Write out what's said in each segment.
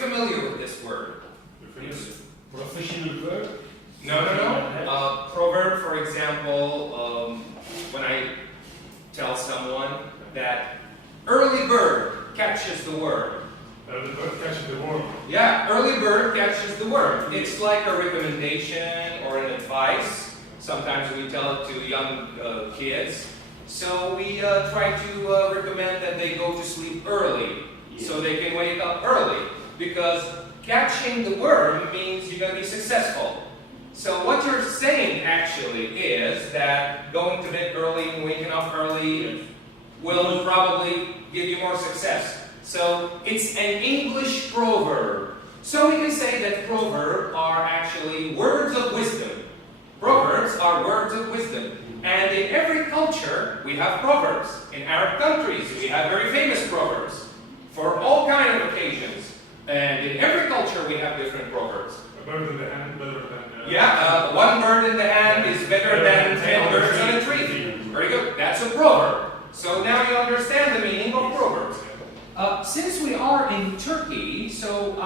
familiar with this word? Professional verb? No. Proverb, for example, when I tell someone that early bird catches the worm. Early bird catches the worm. Yeah, early bird catches the worm. It's like a recommendation or an advice. Sometimes we tell it to young kids. So we try to recommend that they go to sleep early, so they can wake up early. Because catching the worm means you're going to be successful. So what you're saying actually is that going to bed early and waking up early will probably give you more success. So it's an English proverb. So we can say that proverbs are actually words of wisdom. Proverbs are words of wisdom. And in every culture, we have proverbs. In Arab countries, we have very famous proverbs for all kinds of occasions. And in every culture, we have different proverbs. A bird in the hand better than... one bird in the hand is better than 10 birds on a tree. Very good. That's a proverb. So now you understand the meaning of proverbs. Since we are in Turkey, so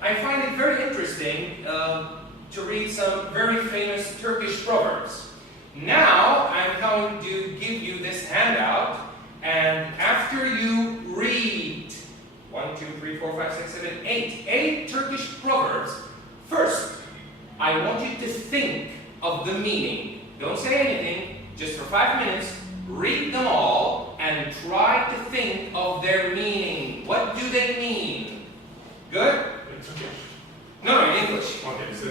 I find it very interesting to read some very famous Turkish proverbs. Now I'm going to give you this handout, and after you read 1, 2, 3, 4, 5, 6, 7, 8 Turkish proverbs, first I want you to think of the meaning. Don't say anything, just for 5 minutes, read them all and try to think of their meaning. What do they mean? Good? It's okay. No, in English. Okay, so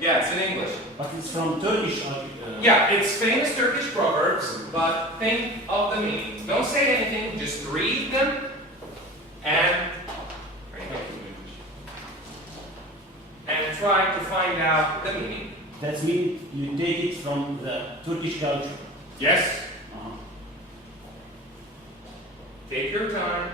Yeah, it's in English. But it's from Turkish. Yeah, it's famous Turkish proverbs, but think of the meaning. Don't say anything, just read them and try to find out the meaning. That means you take it from the Turkish culture. Yes? Take your time.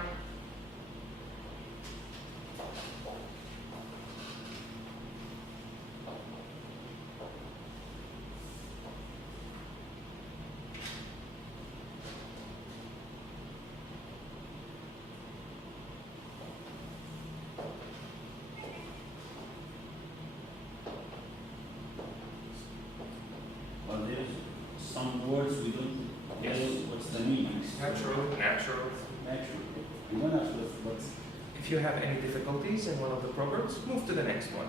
But there's some words we don't know what's the meaning. Natural. Natural. We don't have to, but If you have any difficulties in one of the proverbs, move to the next one.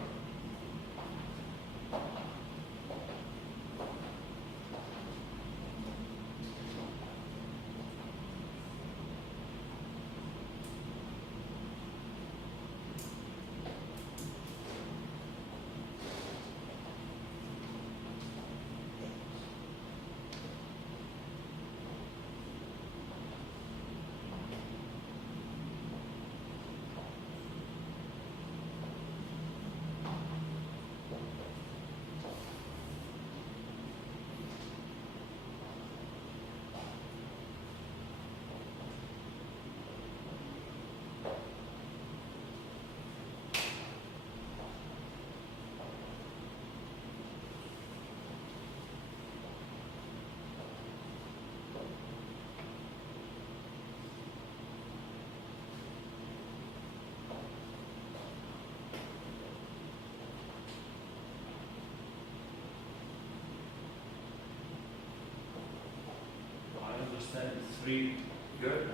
three. Good.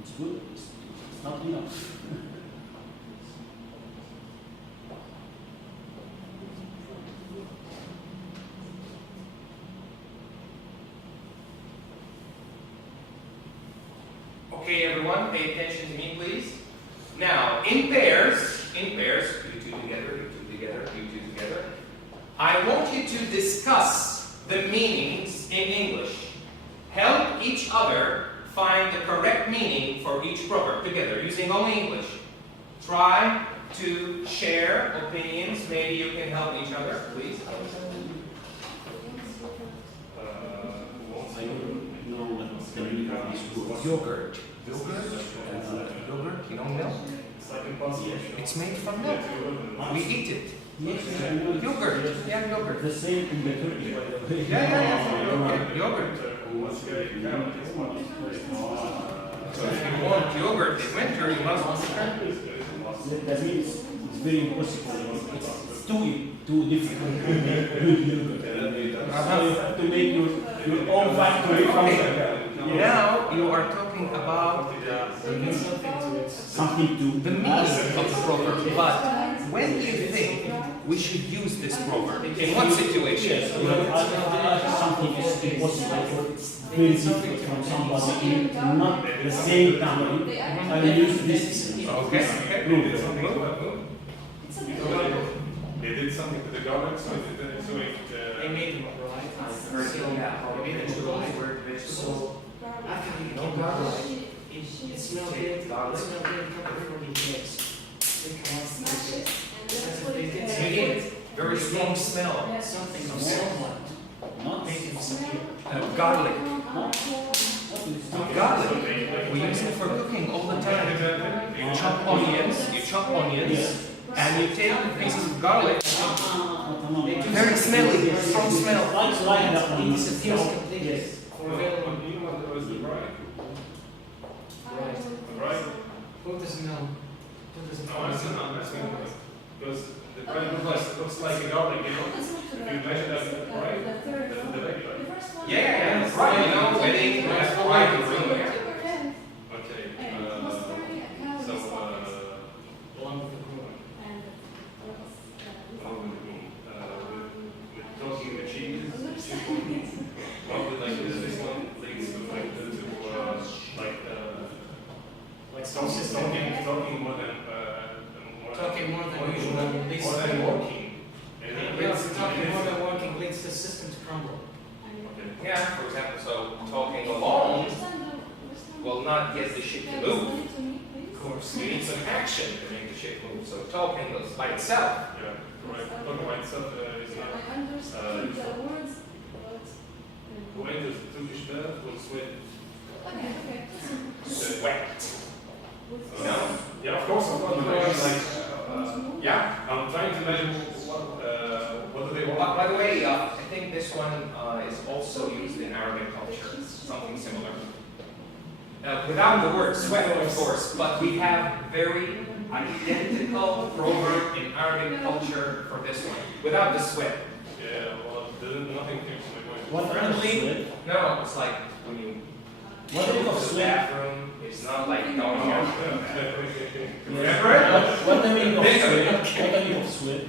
It's good. It's not enough. Okay, everyone, pay attention to me, please. Now, in pairs, you two together, you two together, you two together. I want you to discuss the meanings in English. Help each other find the correct meaning for each proverb together, using only English. Try to share opinions. Maybe you can help each other, please. I don't know what's the meaning of this word. Yogurt. Yogurt? Yogurt? You know milk? It's like impossible. It's made from milk. We eat it. Yes, Yogurt. Yeah, yogurt. the same in the Turkish, by the way. Yeah. Yogurt. So if you want yogurt winter. In winter, you must. That means it's very impossible. It's too difficult to make good yogurt. So you have to make your own factory from Now you are talking about something to the meaning of the proverb. But when do you think we should use this proverb? In what situation? Something is impossible or it's very difficult from somebody in not the same time. I will use this. Okay. They did something to the garlic, so They made them right. They made them right. So after you know garlic, it smells good. It smells good. Couple 40 days. They come out smash it, and they did Very strong smell. something of someone. Not Make them disappear. Garlic. what Garlic. We use it for cooking all the time. You chop onions. And you take pieces of garlic. Very smelly, strong smell. Like that one. It disappears completely. Yes. Right? Who doesn't know? Who doesn't know? Because the bread looks like a garlic, you know? If you measure that right, the regular. Yeah, right. You know, wedding, that's right. Okay. So, Along with the groom. with talking the cheese, probably like this one leads to like Like talking more than Talking more than usual leads more to than working. talking more than working leads the system to crumble. Okay. Yeah, for example, so talking alone will not get the ship to move. Of course, you need some action to make the ship move. So talking by itself. Yeah, correct. Talking by itself is not. Who enters the Turkish bath will sweat. Sweat. You know? Yeah, of course. Like, Yeah. I'm trying to imagine what do they want. By the way, I think this one is also used in Arabic culture, something similar. Without the word sweat, of course, but we have very identical proverb in Arabic culture for this one, without the sweat. Yeah, well, nothing came to my mind. What kind of Friendly? sweat? No, it's like when you What go kind of to the sweat? bathroom, it's not like going out. Remember it? What the meaning of sweat? What the meaning of sweat?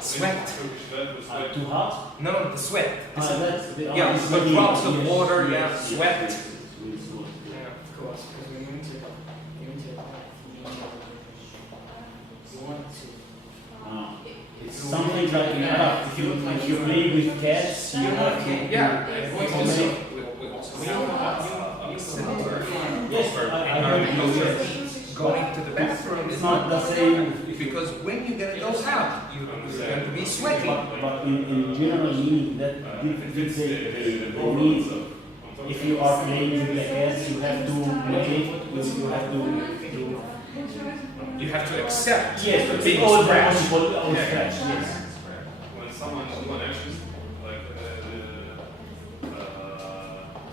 Sweat. Turkish bath will sweat. Too hot? No, the sweat. That's the Yeah, the drops of water, yeah, sweat. Yes. Of course, because when you're into you want to. It's something like in Arab. If you play with cats, you have to. Yeah, and we also have similar Yes, proverb I in Arabic agree. culture. Yes. Going to the bathroom It's is not the same. because when you're gonna go out, you're going to be sweaty. But in general meaning that did say they mean if you are playing with the cats, you have to You have to accept yes, being all scratched. possible all Yeah. scratch, yes. When someone actually, like,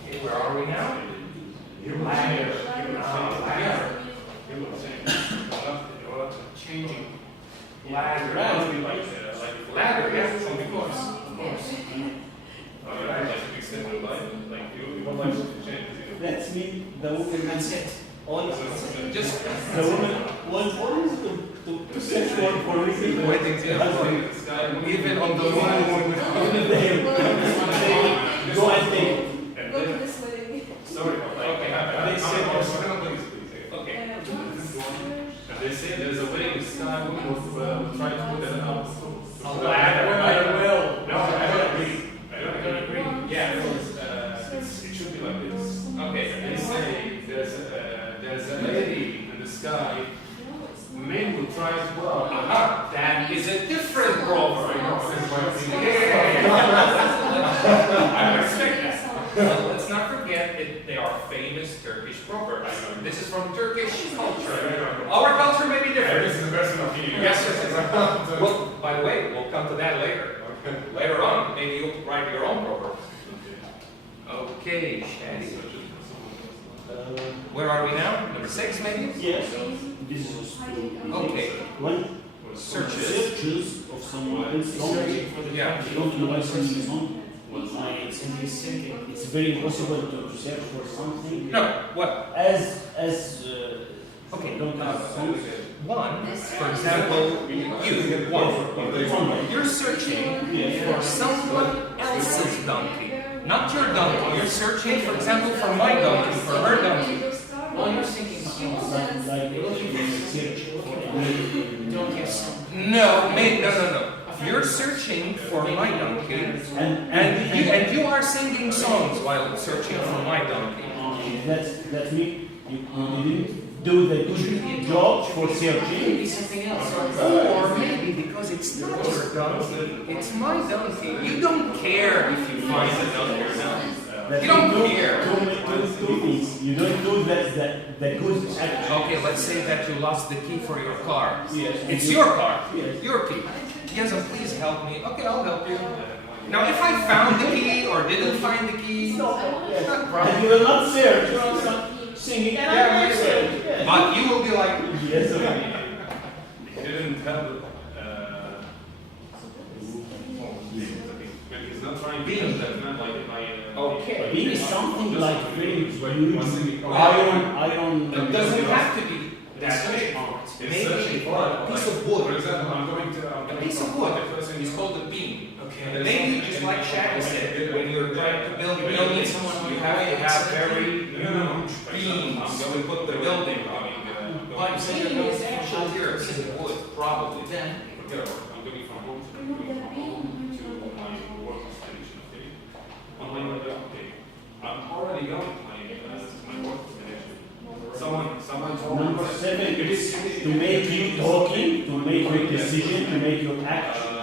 Okay, where are we now? Ladder. Ladder. Changing. Ladder. Ladder, yes, something of course. like a big step in life, like you want life to change, you know. That's mean the woman That's it. all Just the woman wants always to sexual for reason. weddings, yeah. Even on the moon. Even they go and take. And Go to then, this wedding. sorry, like, Okay, they say, Okay. and they say there's a way this time we will try to put that out. A ladder. I will. No, I don't agree. I don't agree. Yeah, it should be like this. Okay. They say there's a lady in the sky. Men will try as well. Aha, that is a different proverb. I respect that. But let's not forget that they are famous Turkish proverbs. This is from Turkish culture. Our culture may be different. This is the best of you. Yes, yes. Well, by the way, we'll come to that later. Later on, maybe you'll write your own proverb. Okay, Shadi. Where are we now? Number 6 maybe? Yes. This is Okay. When Searches. searches of someone else Searching for the Yeah. don't know why singing song. and he's singing. It's very impossible to search for something No, what? as Okay, don't have songs. one, for example, you're searching for someone else's donkey, not your donkey. You're searching, for example, for my donkey, for her donkey. While you're singing songs, Like search for don't get some. No. You're searching for my donkey, and you are singing songs while searching for my donkey. That means you didn't do the good job for searching. Maybe something else. Or maybe because it's not your donkey, it's my donkey. You don't care if you find a donkey or not. That You don't do care. two things. You don't do the good action. Okay, let's say that you lost the key for your car. Yes. It's your car, Yes. your key. Yes, please help me. Okay, I'll help you. Now, if I found the key or didn't find the key, Yes. not a And problem. you will not search. You will not singing. And Yeah, I will yes. search. Yes. But you will be like, Yes. He didn't have when he's not trying to Being. that's not like Okay. Being is something like very huge. Iron. it doesn't have to be That's that searching big. for it. It's searching for a piece of wood. For example, I'm going to A piece of wood. It's called a beam. And maybe, just like Shaggy said, when you're trying to build a building, you have to have very huge beams to put the building on. But beam is actually here, it's in wood, probably. Then, Forget about it. I'm going from home to my work destination. Okay. On my way back, okay. I'm already going to my work destination. Someone told me Number that 7 it is to make you talking, to make your decision, to make your action.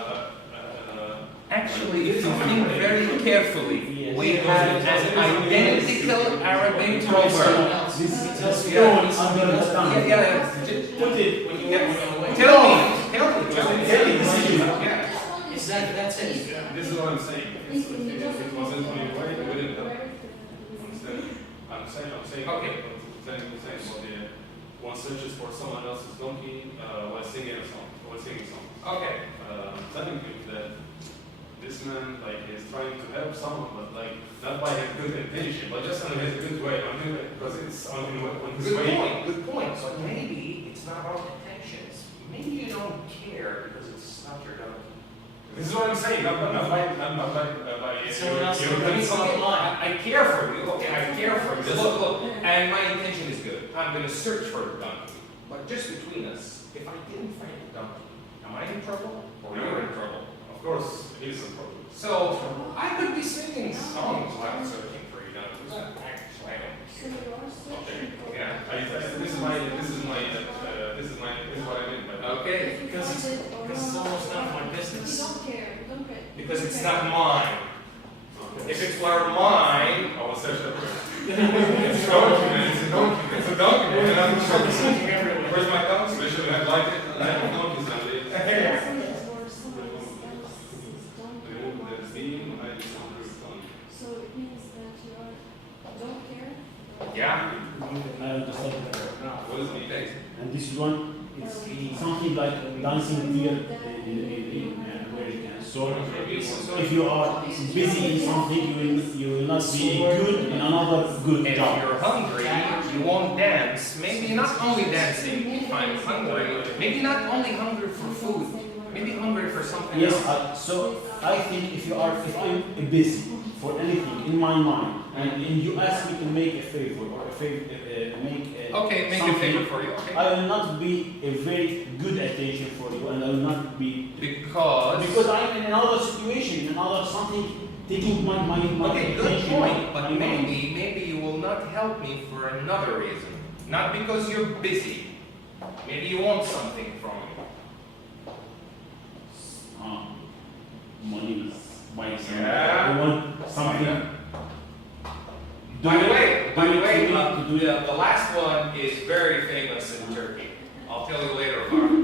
Actually, if you think very carefully, we have an identical Arabic proverb. This is just Yeah. going under the tongue. Yeah. Put it. When you get, tell me. Tell me decision. Yeah. is that's it. This is what I'm saying. If it wasn't on your way, it wouldn't have. Understand? I'm saying Okay. saying about the one searches for someone else's donkey while singing a song. Okay. I'm telling you that this man like is trying to help someone, but like not by his good intention, but just in his good way. I mean, because it's on his way. Good point. But maybe it's not our intentions. Maybe you don't care because it's not your donkey. This is what I'm saying. Not by Someone else your brings intention. up line. I care for you. Okay, I care for you. Look. And my intention is good. I'm going to search for the donkey. But just between us, if I didn't find the donkey, am I in trouble or you're in trouble? Of course, he's a problem. So I could be singing songs while searching for your donkey. Actually, I don't care. Yeah. This is what I mean by that. Okay. Because it's almost none of my business. Because it's not mine. If it were mine, I will search that first. It's a donkey, man. It's a donkey. It's a donkey, man. I'm sure. Where's my donkey? Especially when I like it. I like donkeys nowadays. Remove the beam, I just want to respond. So it means that you don't care? yeah. I understand. What is it? And this one, it's something like dancing here in America. So if you are busy in something, you will not be good in another good If job. you're hungry, you won't dance. Maybe not only dancing, if I'm hungry. Maybe not only hungry for food. Maybe hungry for something Yes, else. so I think if I'm busy for anything in my mind, and you ask me to make a favor or Okay, make a something, favor for you. Okay. I will not be a very good attention for you, and I will not be Because I'm in another situation, another something taking my okay, good attention, point. But my mind. maybe you will not help me for another reason. Not because you're busy. Maybe you want something from me. Money is buying something. Yeah. I want something. By the way, do it. the last one is very famous in Turkey. I'll tell you later about it.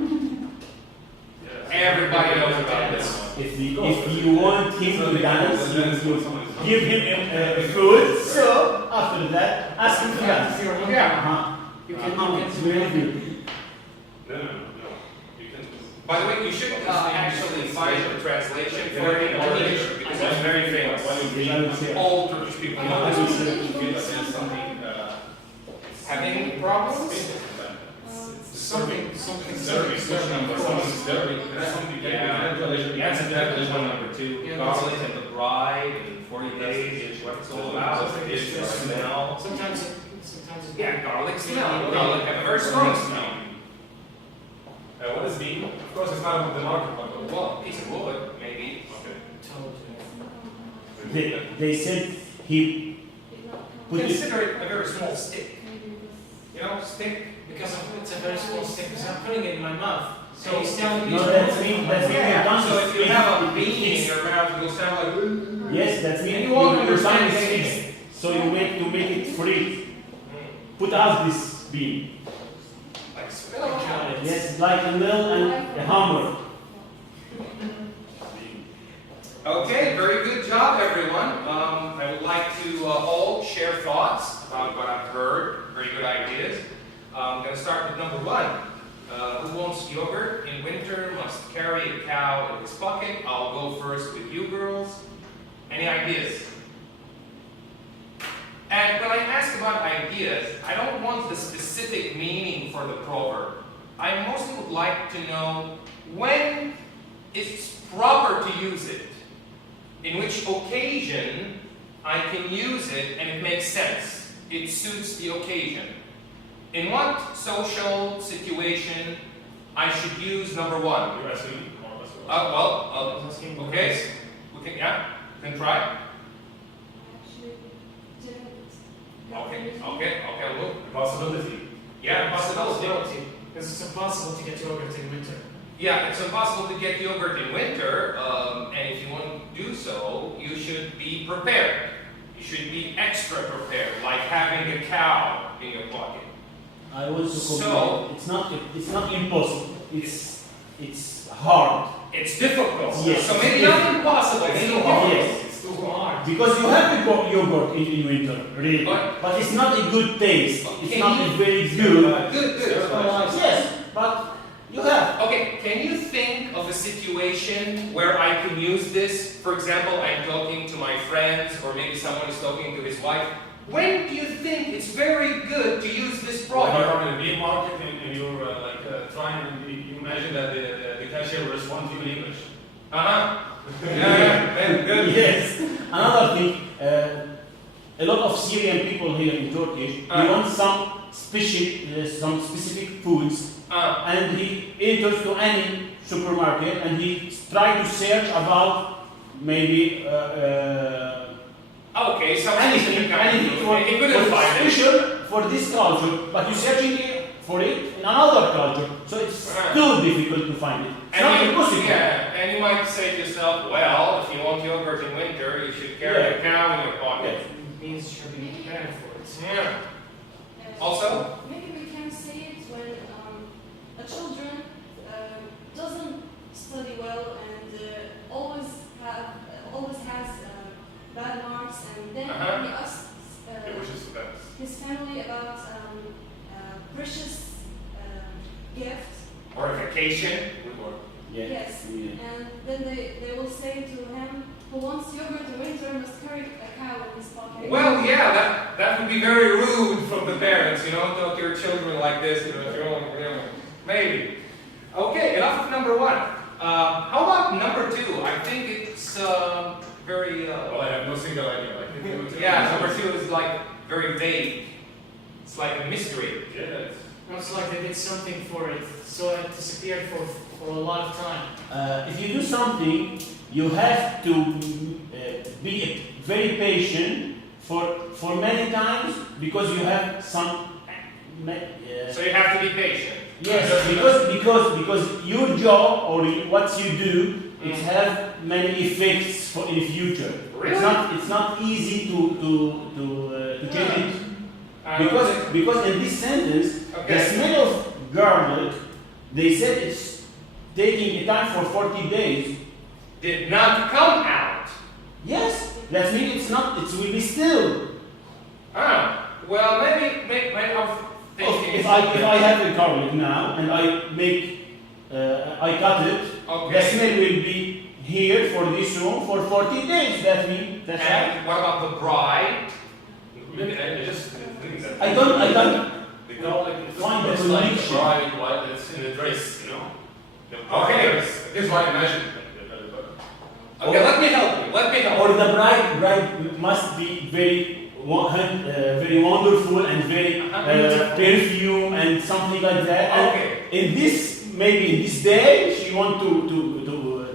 Everybody knows about this. If you want him to dance, you give him food. So I after that, ask him to dance. Yeah. You can, It's very good. No. You can. By the way, you should actually find a translation for it in English because it's very famous. What is Yes, I would say. All Turkish people know I this. would say. feel that there's something Having problems? something disturbing. Yes, and that is one number two. Yeah, Garlic and the bride and 40 days is what it's all about. It's the smell. sometimes it's Yeah, garlic smell. Garlic have a very strong smell. What does it mean? Of course, it's not the market, but Well, a piece of wood, maybe. okay. They said he put it. Consider it a very small stick. You know, stick. because it's a very small stick, because I'm putting it in my mouth. So he's telling me No, to that's me. That's me. Yeah, so if you have a It- bean in it's- your mouth, you'll sound like. Yes, that's me. And you won't Your understand tongue is anything. fixed, so you make it free. Put out this bean. Like spell it out. Yes, like a nail and a hammer. Okay, very good job, everyone. I would like to all share thoughts about what I've heard. Very good ideas. I'm going to start with number one. Who wants yogurt in winter must carry a cow in his pocket. I'll go first with you girls. Any ideas? And when I ask about ideas, I don't want the specific meaning for the proverb. I mostly would like to know when it's proper to use it. In which occasion I can use it and it makes sense. It suits the occasion. In what social situation I should use number one? You're asking more or less. Okay, we can, yeah, we can try. Actually, didn't. Okay, look. Possibility. Yeah, possibility. Because it's impossible to get yogurt in winter. Yeah, it's impossible to get yogurt in winter, and if you want to do so, you should be prepared. You should be extra prepared, like having a cow in your pocket. I want to So- comment. It's not impossible. It's hard. It's difficult. Yes. So maybe not impossible, It's maybe too hard. hard. Yes. It's too hard. Because you have the yogurt in winter, really. But- But it's not a good taste. It's Can not you- a very good. Good. Yes, but you have. Okay, can you think of a situation where I can use this? For example, I'm talking to my friends, or maybe someone is talking to his wife. When do you think it's very good to use this Like proverb? you're in a meat market and you're trying, and you imagine that the cashier will respond to you in English. Yeah, good. Yes. Another thing, a lot of Syrian people here in Turkish, they want some specific foods, and he enters to any supermarket and he tries to search about maybe Okay, so anything for he couldn't find it. special for this culture, but you're searching for it in another culture, so it's too difficult to find it. It's not impossible. Yeah, and you might say to yourself, well, if you want yogurt in winter, you should carry a cow in your pocket. It means you should be prepared for it. Yeah. Also? Maybe we can say it when a children doesn't study well and always has bad marks, and then he asks Which is the best. his family about precious gift. Or a vacation. Yeah. Yes, Yeah. and then they will say to him, who wants yogurt in winter must carry a cow in his pocket. Well, yeah, that would be very rude from the parents, you know, talk to your children like this, you know, if you're only, maybe. Okay, enough of number one. How about number two? I think it's very, Well, I have no single idea. Like, yeah, number two is like very vague. It's like a mystery. Yes. It's like they did something for it, so it disappeared for a lot of time. If you do something, you have to be very patient for many times because you have some. So you have to be patient. Yes, because your job or what you do, it has many effects for in the future. Really? It's not easy to change it. Because in this sentence, Okay. the smell of garlic, they said it's taking a time for 40 days. Did not come out. Yes, that means it will be still. Well, maybe I'm thinking. If I have a garlic now and I cut it, Okay. the smell will be here for this room for 40 days. That's right. And what about the bride? Maybe I just think that. I don't. The garlic is Find the it's like connection. dried while it's in the dress, you know. Okay. This is what I imagine. Okay, let me help you. Or the bride must be very wonderful and very perfume and something like that. And Okay. in this, maybe in this day, she want to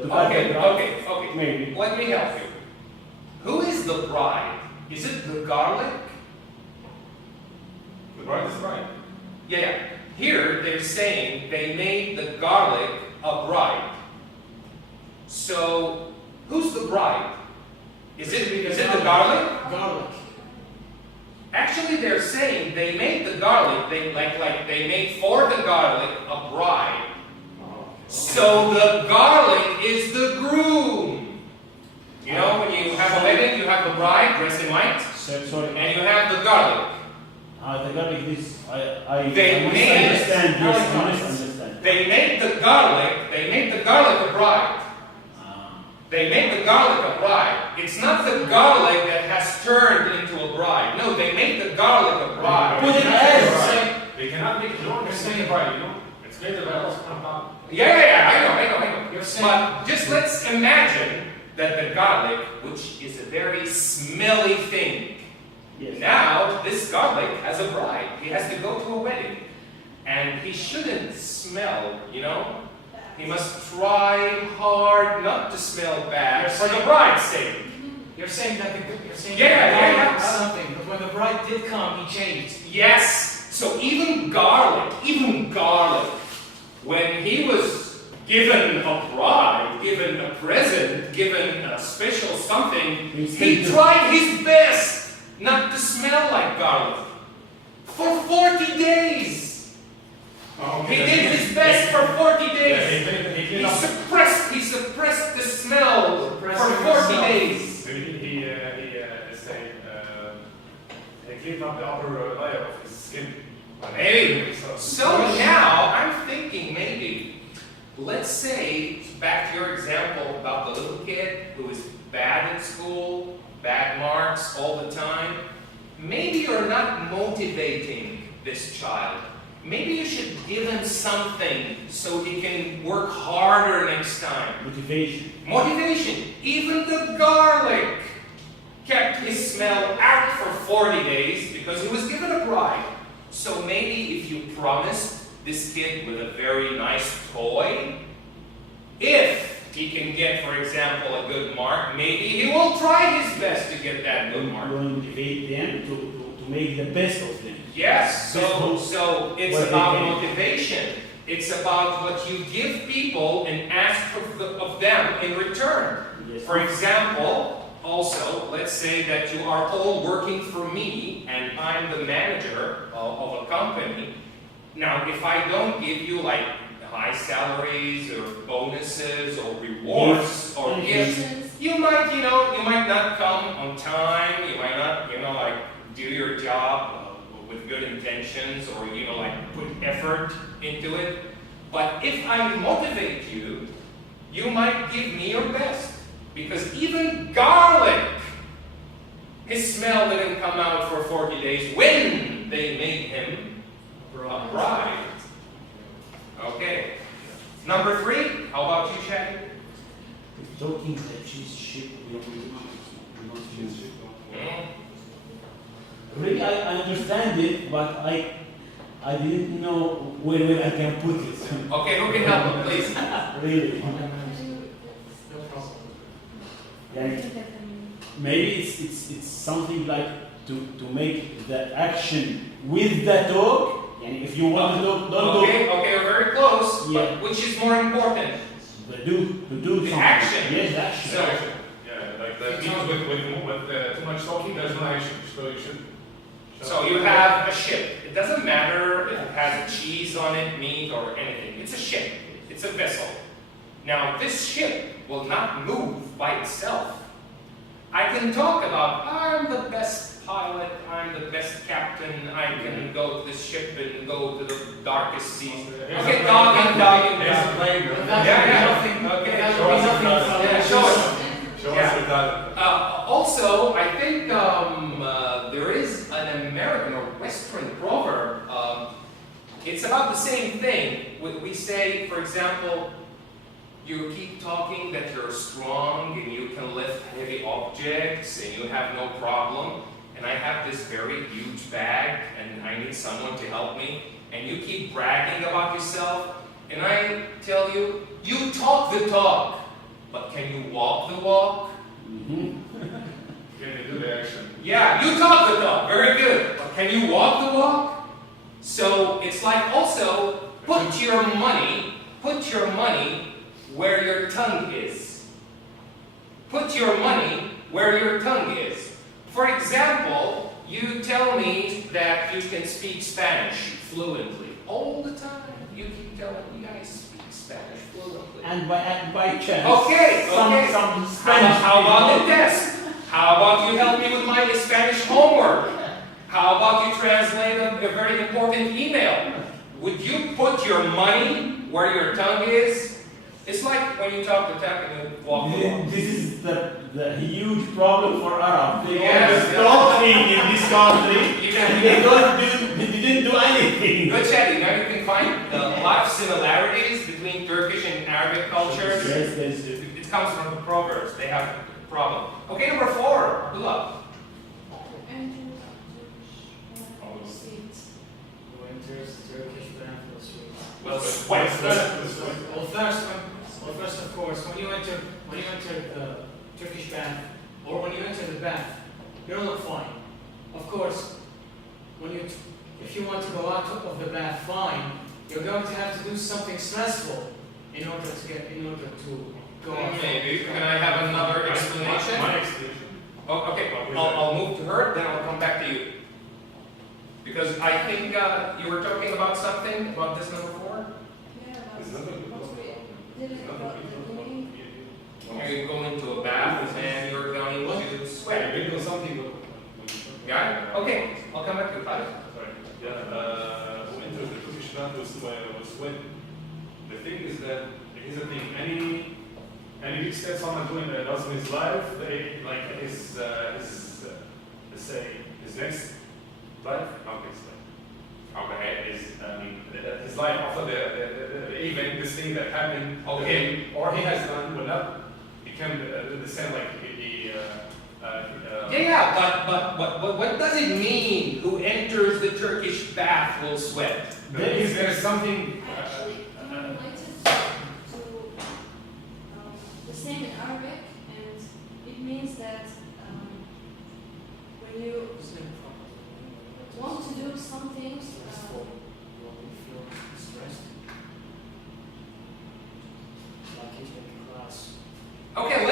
cut Okay, the bride. okay. Maybe. Let me help you. Who is the bride? Is it the garlic? The bride is right. Yeah. Here they're saying they made the garlic a bride. So who's the bride? Is it the garlic? Garlic. Actually, they're saying they made the garlic. They they made for the garlic a bride. So the garlic is the groom. You know, when you have a wedding, you have the bride dressed in white, Sorry. and you have the garlic. The garlic is They I made it. understand. Yes, I understand. They made the garlic a bride. They made the garlic a bride. It's not the garlic that has turned into a bride. No, they made the garlic a bride. Put it as. They cannot make no one can say a bride, you know. It's made of else on top. Yeah, I know. But just let's imagine that the garlic, which is a very smelly thing, Yes. now this garlic has a bride. He has to go to a wedding. And he shouldn't smell, you know? He must try hard not to smell bad for the bride's sake. You're saying that Yeah. was something, but when the bride did come, he changed. Yes. So even garlic, when he was given a bride, given a present, given a special something, he tried his best not to smell like garlic. For 40 days. He did his best for 40 days. He suppressed the smell for 40 days. Maybe he cleaned up the upper layer of his skin. Maybe. So now I'm thinking maybe, let's say, back to your example about the little kid who is bad in school, bad marks all the time. Maybe you're not motivating this child. Maybe you should give him something so he can work harder next time. Motivation. Even the garlic kept his smell out for 40 days because he was given a bride. So maybe if you promised this kid with a very nice toy, if he can get, for example, a good mark, maybe he will try his best to get that good mark. You motivate them to make the best of them. Yes, so it's about motivation. It's about what you give people and ask of them in return. Yes. For example, also, let's say that you are all working for me and I'm the manager of a company. Now, if I don't give you like high salaries or bonuses or rewards or gifts, you might not come on time, you might not, do your job with good intentions or, put effort into it. But if I motivate you, you might give me your best. Because even garlic, his smell didn't come out for 40 days when they made him a bride. Okay. Number 3, how about you, Shaggy? Talking that she's shit, we don't use it. Really, I understand it, but I didn't know where I can put it. Okay, who can help him, please? Really. No problem. Yeah, maybe it's something like to make the action with the talk. And if you want to talk, don't Okay, we're very close. Yeah. But which is more important? to do The something. action. Yes, action. So, Yeah, like the people with too much talking, there's no action. So you should. So you have a ship. It doesn't matter if it has cheese on it, meat, or anything. It's a ship. It's a vessel. Now, this ship will not move by itself. I can talk about, I'm the best pilot, I'm the best captain, I can go to the ship and go to the darkest seas. Okay, dogging. There's a plane. Okay. Show us. Show us your talent. Also, I think there is an American or Western proverb. It's about the same thing. We say, for example, you keep talking that you're strong and you can lift heavy objects and you have no problem. And I have this very huge bag and I need someone to help me. And you keep bragging about yourself. And I tell you, you talk the talk, but can you walk the walk? Can you do the action? Yeah, you talk the talk, very good. But can you walk the walk? So it's like also, put your money where your tongue is. Put your money where your tongue is. For example, you tell me that you can speak Spanish fluently. All the time, you keep telling me I speak Spanish fluently. And by chance, Okay. some Spanish. How about the test? How about you help me with my Spanish homework? How about you translate a very important email? Would you put your money where your tongue is? It's like when you talk the talk and you walk the walk. This is the huge problem for Arab. They Yes, always talking in this country. Yeah. They didn't do anything. Good, Shadi. Now you can find a lot of similarities between Turkish and Arabic cultures. Yes. It comes from the proverbs. They have a problem. Okay, number 4. Good luck. Well, sweat. Well, first, of course, when you enter the Turkish bath, or when you enter the bath, you'll look fine. Of course, if you want to go out of the bath fine, you're going to have to do something stressful in order to go out. Maybe. Can I have another explanation? My explanation. Oh, okay. I'll move to her, then I'll come back to you. Because I think you were talking about something about this number 4. It's not a good one. You're going to a bath and you're going to sweat. Maybe do something. Got it? Okay. I'll come back to you. Sorry. Yeah. Who enters the Turkish bath was sweat. The thing is that here's the thing. Any big step someone doing does in his life, they like his let's say his next life. Okay, his life after the event, this thing that happened to him or he has done will not become the same like he. But what does it mean? Who enters the Turkish bath will sweat? There's something. Actually, related to the same in Arabic, and it means that when you want to do some things, Okay,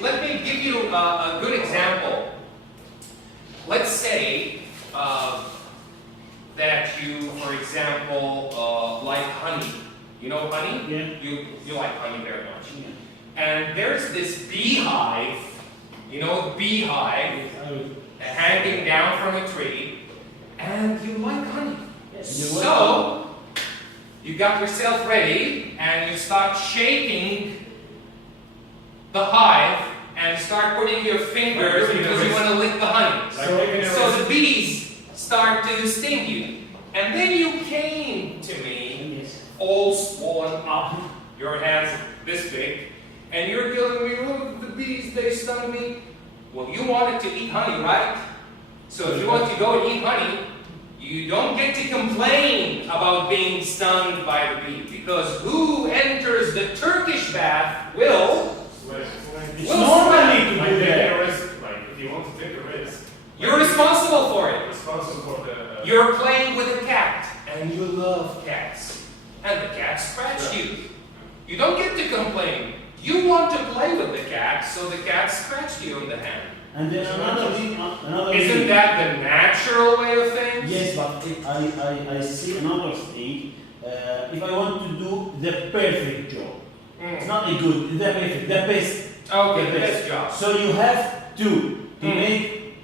let me give you a good example. Let's say that you, for example, like honey. You know honey? Yeah. You like honey very much. Yeah. And there's this beehive, you know, beehive hanging down from a tree, and you like honey. So you got yourself ready and you start shaking the hive and start putting your fingers because you want to lick the honey. So the bees start to sting you. And then you came to me, all swollen up, your hands this big, and you're telling me, look, the bees, they stung me. Well, you wanted to eat honey, right? So if you want to go and eat honey, you don't get to complain about being stung by the bee, because who enters the Turkish bath will It's normally to Like do take that. a risk. Like if you want to take a risk. You're responsible for it. Responsible for the. You're playing with a cat, and you love cats, and the cat scratched you. You don't get to complain. You want to play with the cat, so the cat scratched you in the hand. And then another Isn't thing. that the natural way of things? Yes, but I see another thing. If I want to do the perfect job, it's not a good, the perfect, the best. Okay, the the best job. So you have to make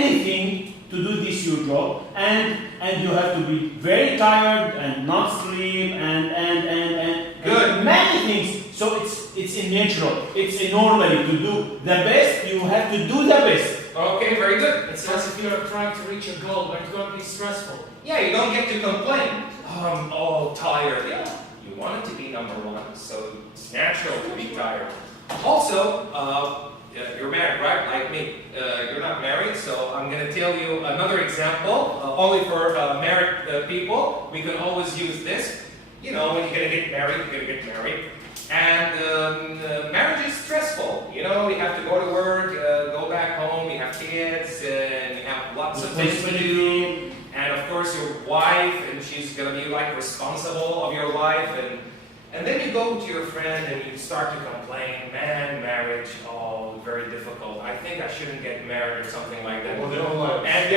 anything to do this your job, and you have to be very tired and not sleep and Good. many things. So it's in natural. It's in normally to do the best. You have to do the best. Okay, very good. It's as if you're trying to reach a goal, but it's going to be stressful. Yeah, you don't get to complain. Oh, I'm all tired. Yeah, you want it to be number one, so it's natural to be tired. Also, you're married, right? Like me. You're not married, so I'm going to tell you another example, only for married people. We can always use this. You know, when you're going to get married, you're going to get married. And marriage is stressful. You know, you have to go to work, go back home, you have kids, and you have lots of things to do. And of course, your wife, and she's going to be like responsible of your life. And then you go to your friend and you start to complain, man, marriage, oh, very difficult. I think I shouldn't get married or something like that. Well, they all like. And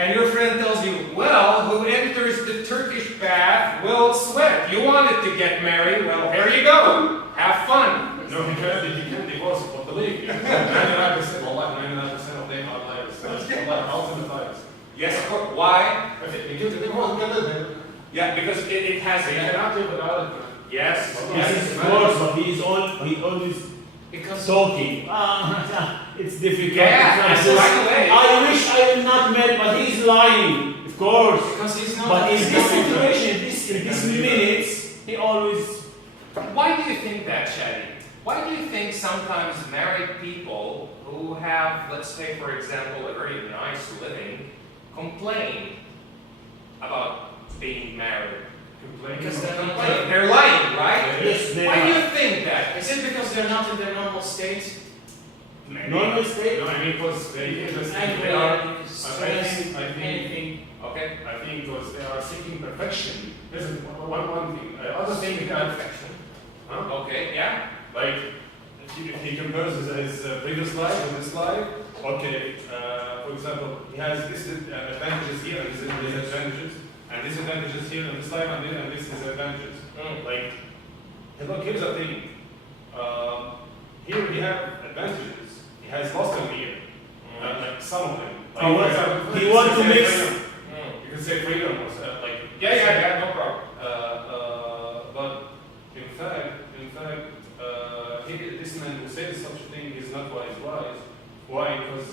and your friend tells you, well, who enters the Turkish bath will sweat. You wanted to get married, well, here you go. Have fun. No, you can't divorce, but believe me, 99%, والله 99% of them are liars. والله 1,000 Yes, of course. Why? Because they won't get it. Yeah, because it has You a... cannot live without it. Yes. This is worse, but he always Because talking. It's difficult. Yeah, It's and like right away. I wish I am not mad, but he's lying. Of course. because he's not. But in this situation, in these minutes, he always. Why do you think that, Shadi? Why do you think sometimes married people who have, let's say, for example, a very nice living, complain about being married? Because they're not Complain. They're lying, right? Yes, they Why do are. you think that? Is it because they're not in their normal state? Normal state? No, I mean, because they Angry, are. stressed, I think- anything. Okay. I think because they are seeking perfection. This is one thing. Other thing is that, huh? Okay, yeah. Like, if he compares his previous life with this life, okay, for example, he has this advantages here and this disadvantages, and disadvantages here in this life and this disadvantages. Like, hey, look, here's the thing. Here we have advantages. He has lost them here. Like some of them. Like, He wants- for example, he you wants can to say mix- freedom. You can say freedom or like. Yeah, no problem. But in fact, this man who says such a thing is not wise. Why? Because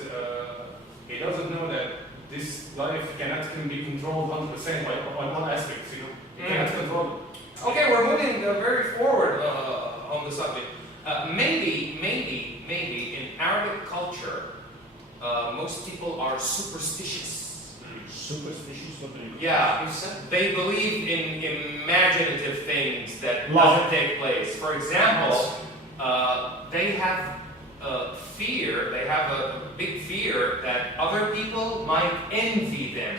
he doesn't know that this life can be controlled 100% by one aspect. You know, you cannot control it. Okay, we're moving very forward on the subject. Maybe in Arabic culture, most people are superstitious. Superstitious. Yeah, they believe in imaginative things that doesn't take place. For example, they have fear. They have a big fear that other people might envy them.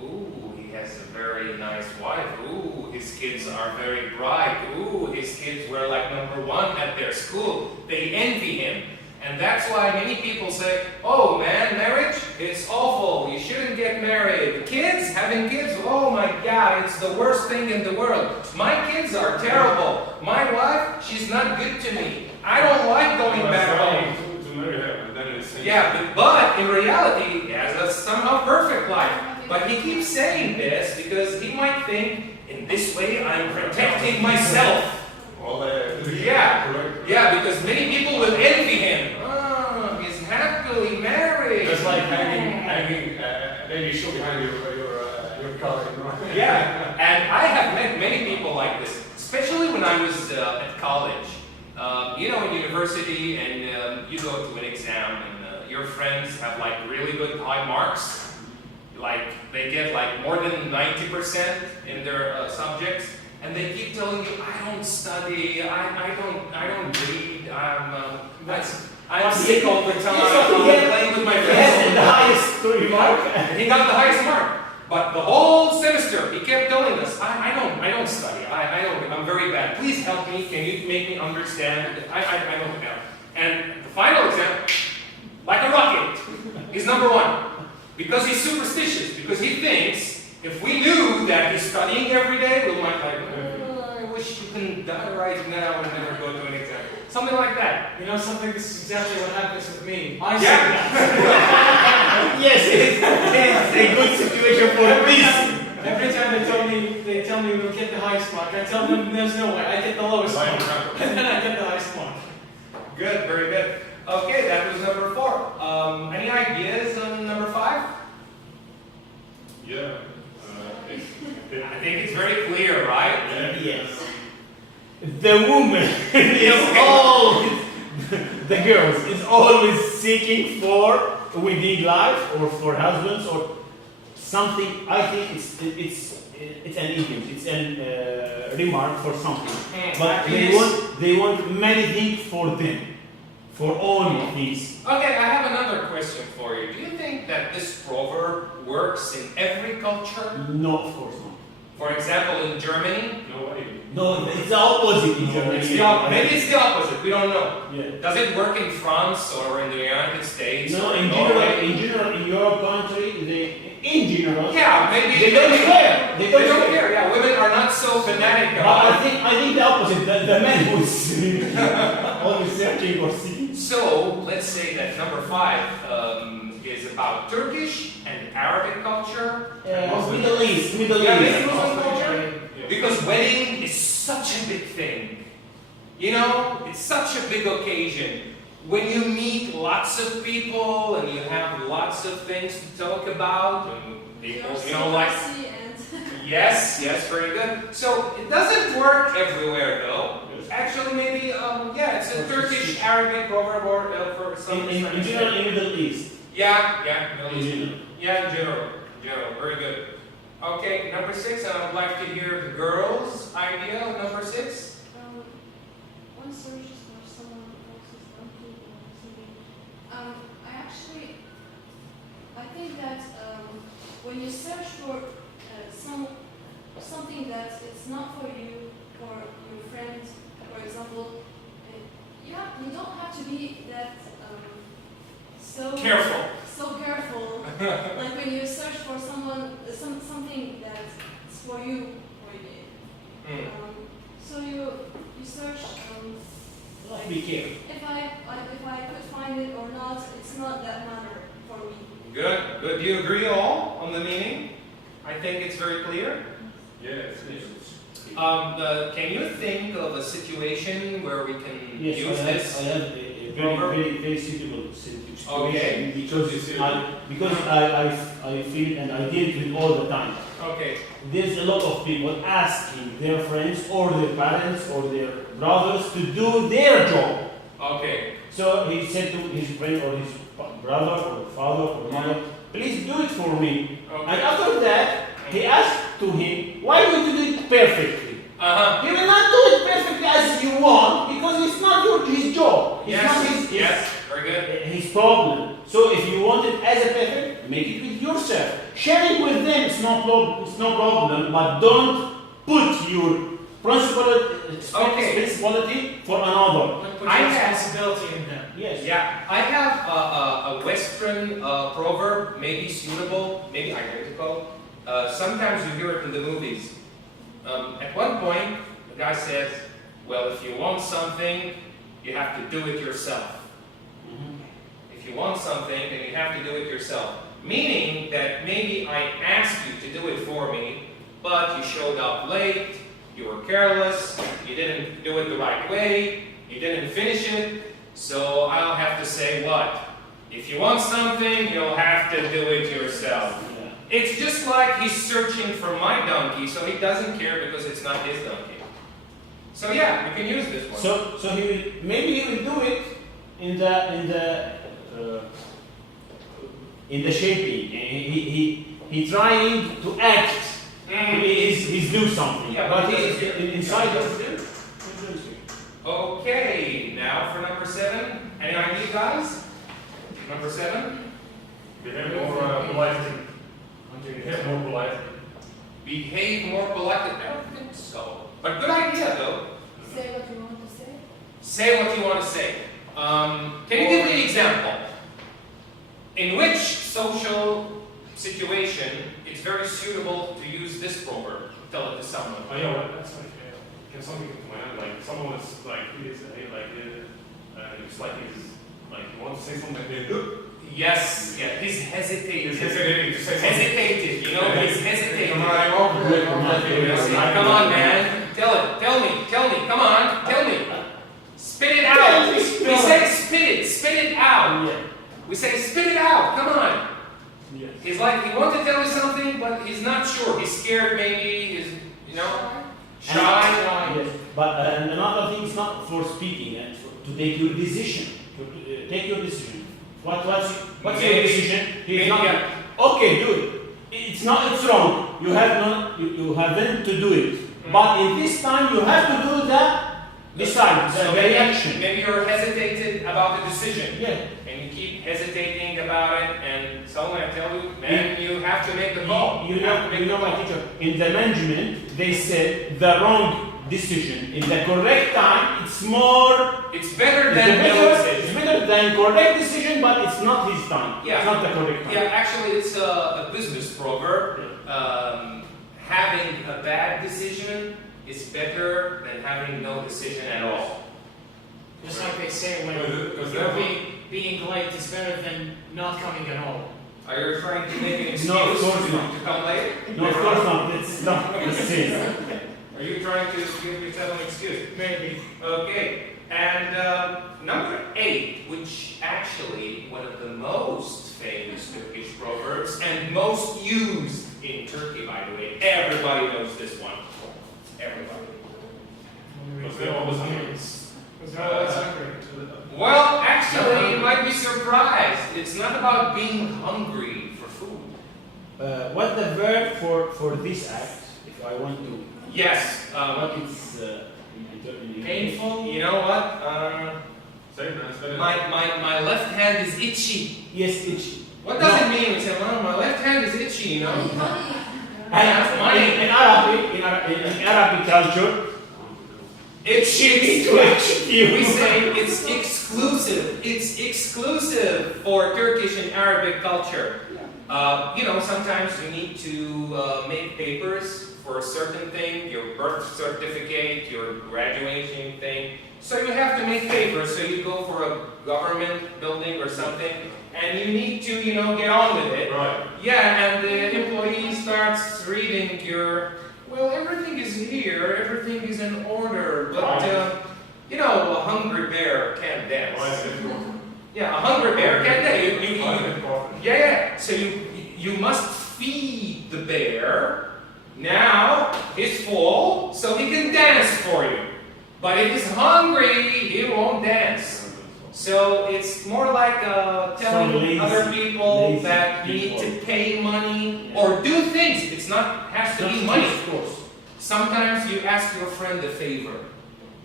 Ooh, he has a very nice wife. Ooh, his kids are very bright. Ooh, his kids were like #1 at their school. They envy him. And that's why many people say, oh man, marriage, it's awful. You shouldn't get married. Kids, having kids, oh my God, it's the worst thing in the world. My kids are terrible. My wife, she's not good to me. I don't like going back home. To marry her, and then it's Yeah, but in reality, he has a somehow perfect life. But he keeps saying this because he might think, in this way, I'm protecting myself. Well, Yeah, correct. yeah, because many people will envy him. Oh, he's happily married. Just like hanging baby shoe behind your car, you know? Yeah, and I have met many people like this, especially when I was at college. You know, in university, and you go to an exam, and your friends have like really good high marks. Like they get like more than 90% in their subjects. And they keep telling you, I don't study, I don't read, I'm sick all the time, I'm playing with my He has friends. the highest remark. He got the highest mark. But the whole semester, he kept telling us, I don't study, I'm very bad. Please help me, can you make me understand? I don't know. And the final exam, like a rocket, he's #1. Because he's superstitious, because he thinks, if we knew that he's studying every day, we might like, I wish you can die right now and never go to an exam. Something like that. You know something? This is exactly what happens with me. I say Yeah. that. Yes, it's a good situation for peace. Every time they tell me we'll get the highest mark, I tell them there's no way. I get the lowest mark, and then I get the highest mark. Good, very good. Okay, that was number 4. Any ideas on number 5? Yeah. I think it's very clear, right? Yes. The woman is always, the girls is always seeking for within life or for husbands or something. I think it's an idiom. It's an remark for something. But they want many things for them, for all things. Okay, I have another question for you. Do you think that this proverb works in every culture? No, of course not. For example, in Germany? No way. No, it's the opposite in Germany. Maybe it's the opposite. We don't know. Yeah. Does it work in France or in the United States? No, or in Norway? general, in your country, in general, Yeah, maybe they don't care. They don't care. Yeah, women are not so fanatic But about it. I think the opposite. The man who's always searching or seeking. So let's say that number 5 is about Turkish and Arabic culture. Middle East. Yeah, maybe Muslim culture. Because wedding is such a big thing. You know, it's such a big occasion. When you meet lots of people and you have lots of things to talk about, and people, you know, like. Yes, very good. So it doesn't work everywhere though. Actually, maybe, yeah, it's a Turkish Arabic proverb or for some. In general, in Middle East. Yeah, Middle In East. general. Yeah, in general, very good. Okay, number 6, and I would like to hear the girls' idea of number 6. One searches for someone else's donkey or something. I think that when you search for something that it's not for you, for your friend, for example, you don't have to be that so Careful. So careful. Like when you search for someone, something that's for you. So you search. Be careful. If I could find it or not, it's not that matter for me. Good. Do you agree all on the meaning? I think it's very clear. Yes. Can you think of a situation where we can Yes, use I this? have a proverb? very suitable situation Okay. because I feel and I deal with all the time. Okay. There's a lot of people asking their friends or their parents or their brothers to do their job. Okay. So he said to his friend or his brother or father or mother, please do it for me. Okay. And after that, he asked to him, why don't you do it perfectly? He will not do it perfectly as you want because it's not his job. It's not Yes. Very good. his problem. So if you want it as a perfect, make it with yourself. Sharing with them is no problem, but don't put your responsibility for another. Put I your have- responsibility in them. Yes. Yeah, I have a Western proverb, maybe suitable, maybe identical. Sometimes you hear it in the movies. At one point, the guy says, well, if you want something, you have to do it yourself. If you want something, then you have to do it yourself. Meaning that maybe I asked you to do it for me, but you showed up late, you were careless, you didn't do it the right way, you didn't finish it, so I'll have to say what? If you want something, you'll have to do it yourself. It's just like he's searching for my donkey, so he doesn't care because it's not his donkey. So yeah, we can use this one. So maybe he will do it in the shaping. He trying to act. He's do something. Yeah, but but he's inside of it. Okay, now for number 7. Any idea, guys? Number 7. Behave more politely. Behave more politely. Behave more politely. I don't think so. But good idea, though. Say what you want to say. Say what you want to say. Can you give me an example? In which social situation it's very suitable to use this proverb? Tell it to someone. Oh yeah, well, that's like, can something come to my mind? Like someone was like, it's like, he wants to say something like, Yes, yeah, he's hesitated. He's hesitating to say something. Hesitated, you know, he's hesitating. Come Come on, man. Tell me, come on, tell me. Spit it out. We say spit it out. We say spit it out, come on. Yes. He's like, he wants to tell you something, but he's not sure. He's scared maybe, he's, you know, shy. Yes. But another thing is not for speaking, to take your decision. Take your decision. What's your decision? He's not, okay, do it. It's wrong. You haven't to do it. But in this time you have to do that. Besides the reaction. Maybe you're hesitated about the decision. Yeah. And you keep hesitating about it, and someone will tell you, man, you have to make the call. You know, my teacher, in the management, they said the wrong decision in the correct time, it's better than no decision. It's better than correct decision, but it's not his time. Yeah. It's not the correct time. Yeah, actually, it's a business proverb. Having a bad decision is better than having no decision at all. Just like they say, when you're being late is better than not coming at all. Are you trying to make an excuse No, of course not. to come late? No, of course not. It's not the same. Are you trying to give yourself an excuse? Maybe. Okay, and number 8, which actually one of the most famous Turkish proverbs and most used in Turkey, by the way. Everybody knows this one. Everybody. Because they're always hungry. Well, actually, you might be surprised. It's not about being hungry for food. What's the verb for this act? If I want to. Yes. What is Painful. You know what? Say it, man. Say it. My left hand is itchy. Yes, itchy. What does it mean? We say, well, my left hand is itchy, you know. In Arabic culture, Itchy. to execute. We say it's exclusive. It's exclusive for Turkish and Arabic culture. You know, sometimes you need to make papers for a certain thing, your birth certificate, your graduation thing. So you have to make papers. So you go for a government building or something, and you need to, you know, get on with it. Right. Yeah, and the employee starts reading your, well, everything is here, everything is in order, but, you know, a hungry bear can't dance. Why is it important? Yeah, a hungry bear can't dance. Why is it important? Yeah, so you must feed the bear. Now, he's full, so he can dance for you. But if he's hungry, he won't dance. So it's more like telling other people that you need to pay money or do things. It's not has to be money. Of course. Sometimes you ask your friend a favor.